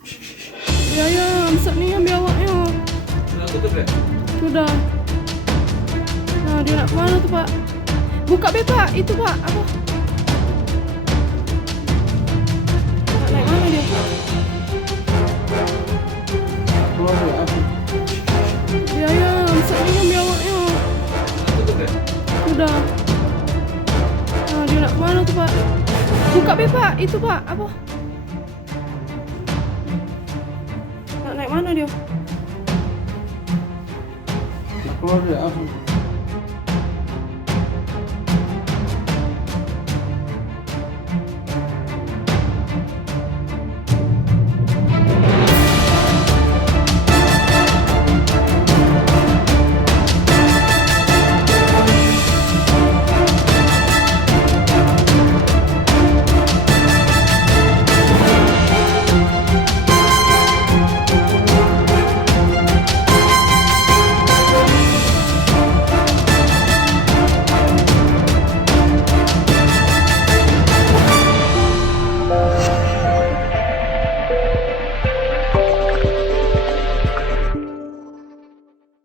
Ya, ya, Amsat ni ambil awaknya. Sudah tutup ya? Sudah. Nah, dia nak kemana tu, Pak? Buka be, Pak. Itu, Pak. Apa? Nak naik mana dia? Keluar ya? Apa? Ya, ya, Amsat ni ambil awaknya. Sudah tutup ya? Sudah. Nah, dia nak kemana tu, Pak? Buka be, Pak. Itu, Pak. Apa? Nak naik mana dia? Keluar ya? Apa?